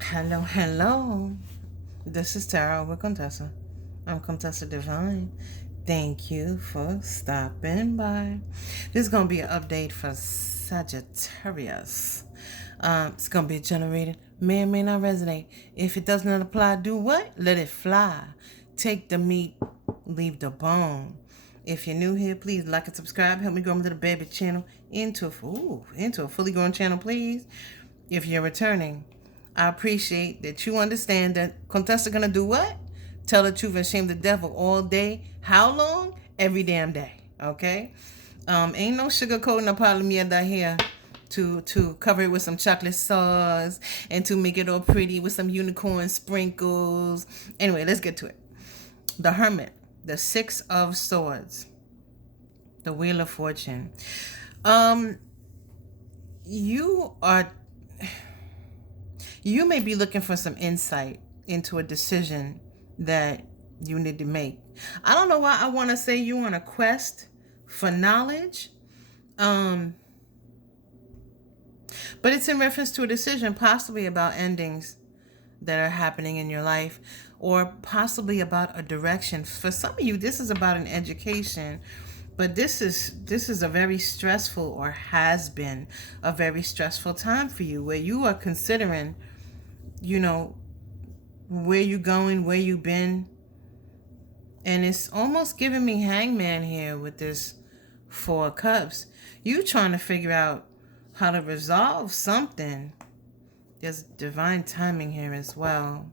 Hello, hello. This is Tara with Contessa. I'm Contessa Divine. Thank you for stopping by. This is going to be an update for Sagittarius. It's going to be generated. May or may not resonate. If it does not apply, do what? Let it fly. Take the meat, leave the bone. If you're new here, please like and subscribe. Help me grow into the baby channel into a fully grown channel, please. If you're returning, I appreciate that you understand that Contessa gonna do what? Tell the truth and shame the devil all day. How long? Every damn day. Okay? Ain't no sugarcoating a part of me that here to cover it with some chocolate sauce and to make it all pretty with some unicorn sprinkles. Anyway, let's get to it. The Hermit, the Six of Swords, the Wheel of Fortune. Um, you are you may be looking for some insight into a decision that you need to make. I don't know why I want to say you're on a quest for knowledge, um, but it's in reference to a decision possibly about endings that are happening in your life or possibly about a direction. For some of you, this is about an education, but this is a very stressful, or has been a very stressful time for you, where you are considering, you know, where you going, where you been. And it's almost giving me hangman here with this Four of Cups. You trying to figure out how to resolve something. There's divine timing here as well.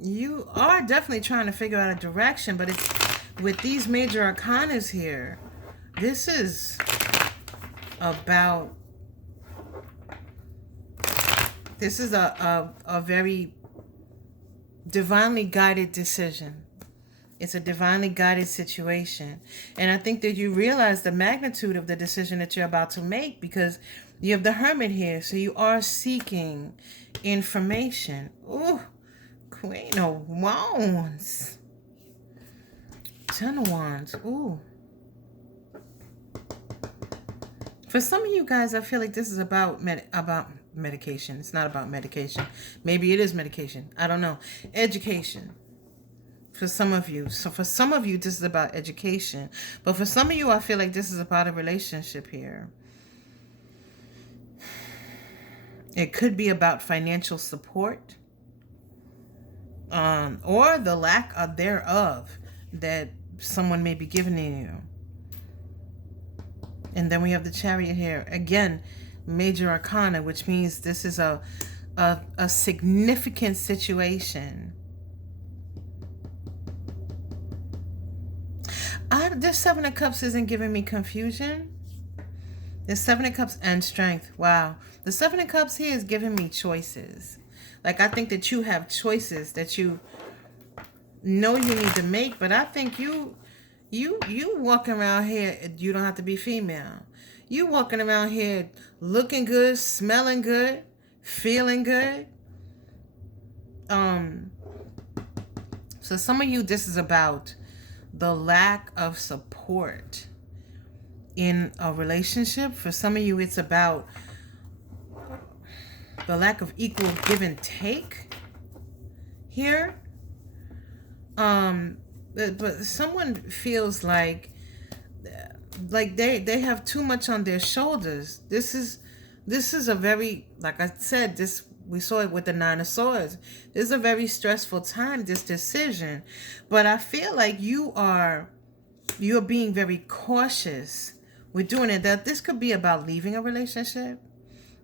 You are definitely trying to figure out a direction, but it's with these major arcanas here. This is about a very divinely guided decision. It's a divinely guided situation. And I think that you realize the magnitude of the decision that you're about to make, because you have the Hermit here. So you are seeking information. Ooh, Queen of Wands. Ten of Wands. Ooh. For some of you guys, I feel like this is about medication. It's not about medication. Maybe it is medication. I don't know. Education. For some of you. So for some of you, this is about education. But for some of you, I feel like this is about a relationship here. It could be about financial support, or the lack of thereof that someone may be giving you. And then we have the Chariot here. Again, major arcana, which means this is a significant situation. This Seven of Cups isn't giving me confusion. The Seven of Cups and strength. Wow. The Seven of Cups here is giving me choices. Like, I think that you have choices that you know you need to make, but I think you walking around here, you don't have to be female. You walking around here looking good, smelling good, feeling good. So some of you, this is about the lack of support in a relationship. For some of you, it's about the lack of equal give and take here. But someone feels like they have too much on their shoulders. This is a very, like I said, this, we saw it with the Nine of Swords. This is a very stressful time, this decision. But I feel like you're being very cautious with doing it. That this could be about leaving a relationship.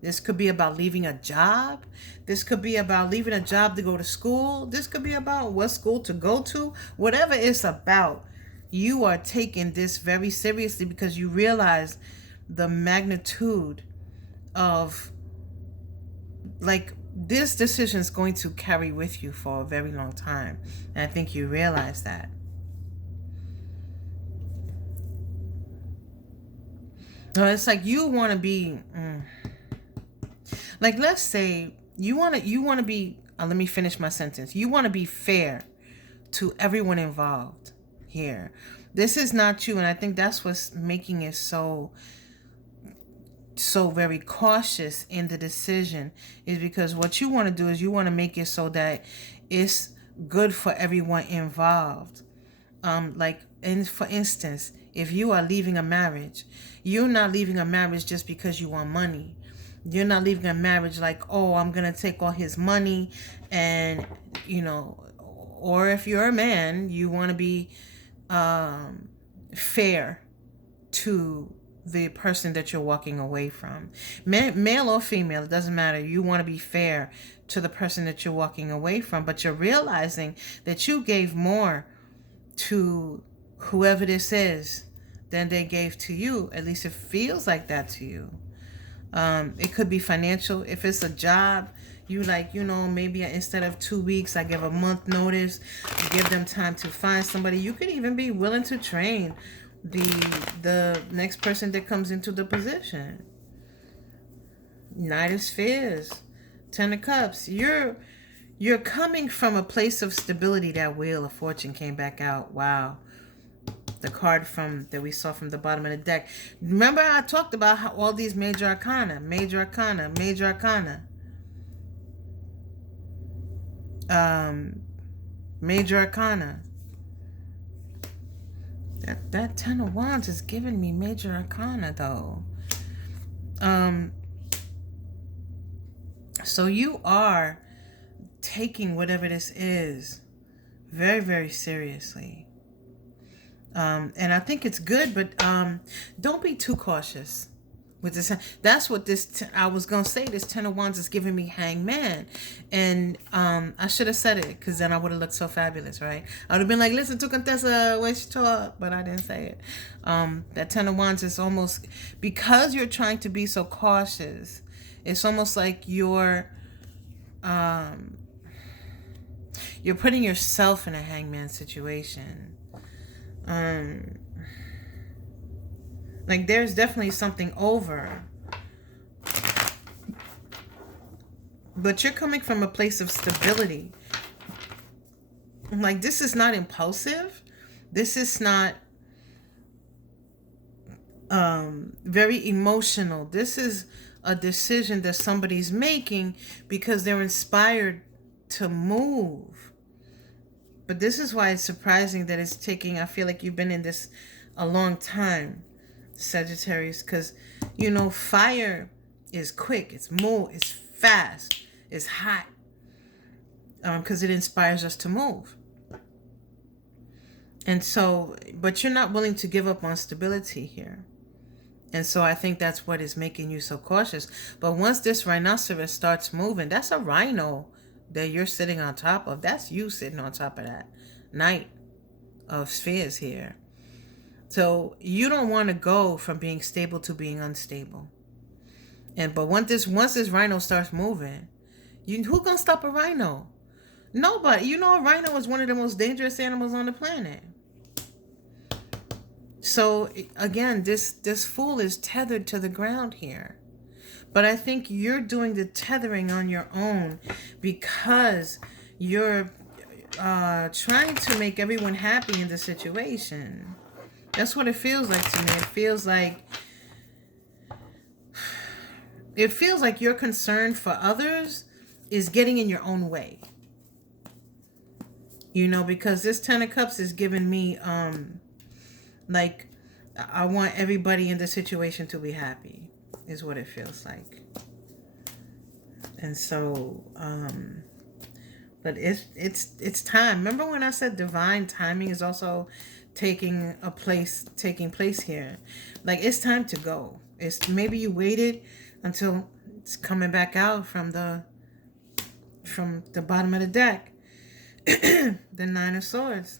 This could be about leaving a job. This could be about leaving a job to go to school. This could be about what school to go to. Whatever it's about, you are taking this very seriously because you realize the magnitude of, like, this decision is going to carry with you for a very long time. And I think you realize that. No, it's like you want to be... Like, let's say you want to be, let me finish my sentence. You want to be fair to everyone involved here. This is not you, and I think that's what's making it so so very cautious in the decision is because what you want to do is you want to make it so that it's good for everyone involved. For instance, if you are leaving a marriage, you're not leaving a marriage just because you want money. You're not leaving a marriage like, oh, I'm going to take all his money and, or if you're a man, you want to be fair to the person that you're walking away from. Male or female, it doesn't matter. You want to be fair to the person that you're walking away from, but you're realizing that you gave more to whoever this is than they gave to you. At least it feels like that to you. It could be financial. If it's a job, you maybe instead of 2 weeks, I give a month notice, give them time to find somebody. You could even be willing to train the next person that comes into the position. Knight of Spheres, Ten of Cups. You're coming from a place of stability. That Wheel of Fortune came back out. Wow. The card that we saw from the bottom of the deck. Remember I talked about how all these major arcana. Major arcana. That Ten of Wands is giving me major arcana though. So you are taking whatever this is very, very seriously. And I think it's good, but don't be too cautious with this. That's what I was going to say. This Ten of Wands is giving me Hangman. And I should have said it because then I would have looked so fabulous, right? I would have been like, listen to Contessa when she talked, but I didn't say it. That Ten of Wands is almost, because you're trying to be so cautious, it's almost like you're putting yourself in a Hangman situation. Like there's definitely something over, but you're coming from a place of stability. Like this is not impulsive. This is not very emotional. This is a decision that somebody's making because they're inspired to move. But this is why it's surprising that it's taking, I feel like you've been in this a long time, Sagittarius, because, fire is quick, it's fast, it's hot, because it inspires us to move. And so, but you're not willing to give up on stability here. And so I think that's what is making you so cautious. But once this rhinoceros starts moving, that's a rhino that you're sitting on top of. That's you sitting on top of that Knight of Spheres here. So you don't want to go from being stable to being unstable. But once this rhino starts moving, who gonna stop a rhino? Nobody. A rhino is one of the most dangerous animals on the planet. So again, this fool is tethered to the ground here. But I think you're doing the tethering on your own because you're trying to make everyone happy in the situation. That's what it feels like to me. It feels like your concern for others is getting in your own way. Because this Ten of Cups is giving me like I want everybody in the situation to be happy, is what it feels like. And so but it's time. Remember when I said divine timing is also taking place here? Like it's time to go. It's maybe you waited until it's coming back out from the bottom of the deck. The Nine of Swords,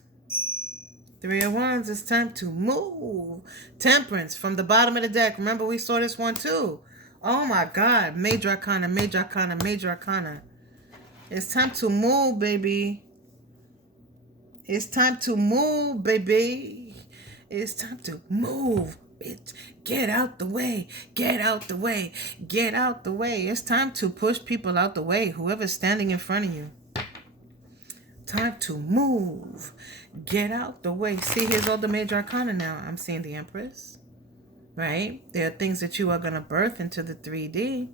Three of Wands. It's time to move. Temperance from the bottom of the deck. Remember we saw this one too. Oh my God. Major arcana. It's time to move, baby. It's time to move, baby. It's time to move, bitch. Get out the way. It's time to push people out the way. Whoever's standing in front of you. Time to move. Get out the way. See, here's all the major arcana now. I'm seeing the Empress. right? There are things that you are going to birth into the 3D.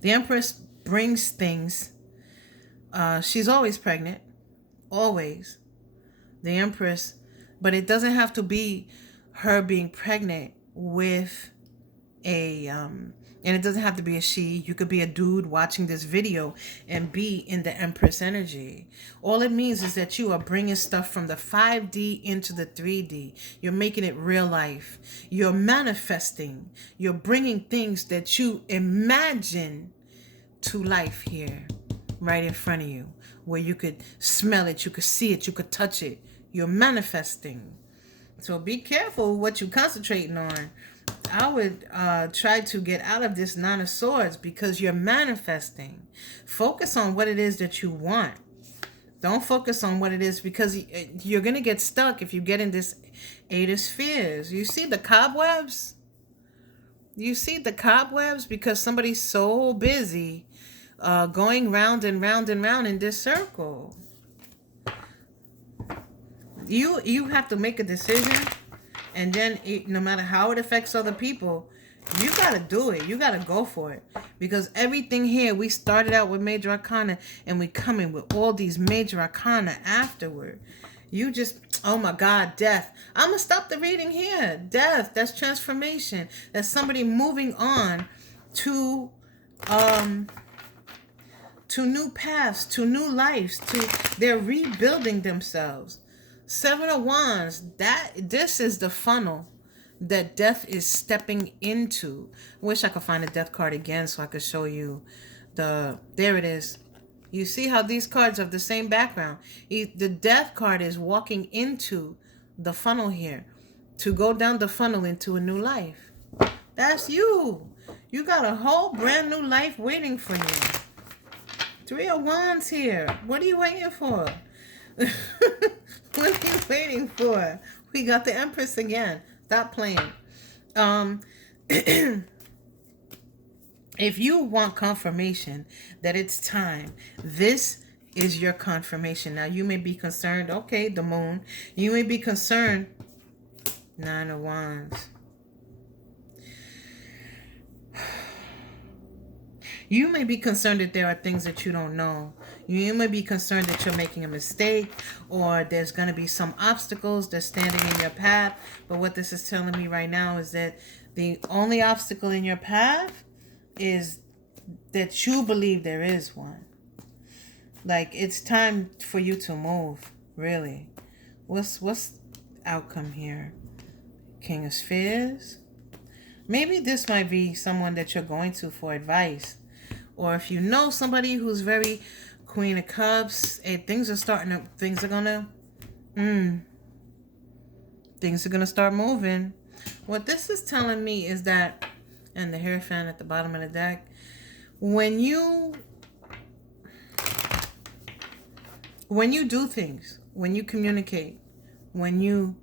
The Empress brings things. She's always pregnant. Always. The Empress. But it doesn't have to be her being pregnant with and it doesn't have to be a she. You could be a dude watching this video and be in the Empress energy. All it means is that you are bringing stuff from the 5D into the 3D. You're making it real life. You're manifesting. You're bringing things that you imagine to life here, right in front of you, where you could smell it, you could see it, you could touch it. You're manifesting. So be careful what you're concentrating on. I would try to get out of this Nine of Swords because you're manifesting. Focus on what it is that you want. Don't focus on what it is, because you're going to get stuck if you get in this Eight of Spheres. You see the cobwebs? You see the cobwebs because somebody's so busy going round and round and round in this circle. You have to make a decision, and then no matter how it affects other people, you got to do it. You got to go for it. Because everything here, we started out with major arcana, and we come in with all these major arcana afterward. You just, oh my God, death. I'm going to stop the reading here. Death, that's transformation. That's somebody moving on to new paths, to new lives, they're rebuilding themselves. Seven of Wands, this is the funnel that death is stepping into. I wish I could find a death card again so I could show you there it is. You see how these cards have the same background. The death card is walking into the funnel here to go down the funnel into a new life. That's you. You got a whole brand new life waiting for you. Three of Wands here. What are you waiting for? What are you waiting for? We got the Empress again. Stop playing. If you want confirmation that it's time, this is your confirmation. Now, you may be concerned, okay, the Moon. You may be concerned, Nine of Wands. You may be concerned that there are things that you don't know. You may be concerned that you're making a mistake, or there's going to be some obstacles that's standing in your path. But what this is telling me right now is that the only obstacle in your path is that you believe there is one. Like, it's time for you to move, really. What's outcome here? King of Spheres. Maybe this might be someone that you're going to for advice. Or if you know somebody who's very Queen of Cups, things are gonna start moving. What this is telling me is that, and the Hierophant at the bottom of the deck, when you do things, when you communicate, when you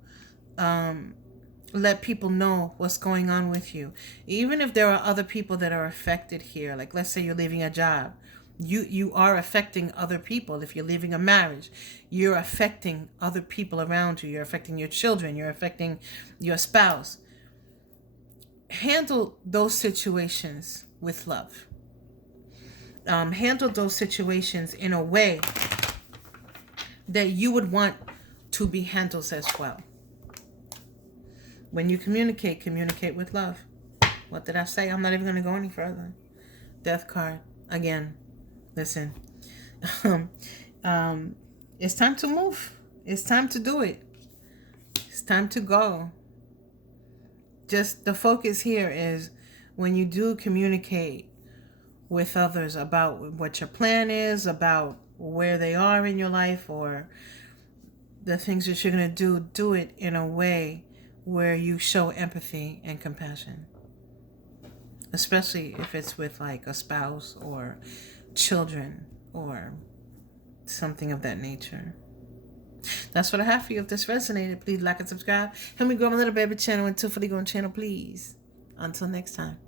let people know what's going on with you, even if there are other people that are affected here, like let's say you're leaving a job, you are affecting other people. If you're leaving a marriage, you're affecting other people around you. You're affecting your children. You're affecting your spouse. Handle those situations with love. Handle those situations in a way that you would want to be handled as well. When you communicate with love. What did I say? I'm not even going to go any further. Death card. Again, listen. It's time to move. It's time to do it. It's time to go. Just the focus here is when you do communicate with others about what your plan is, about where they are in your life, or the things that you're going to do it in a way where you show empathy and compassion. Especially if it's with like a spouse or children or something of that nature. That's what I have for you. If this resonated, please like and subscribe. Help me grow my little baby channel and Tiffany Gone channel, please. Until next time.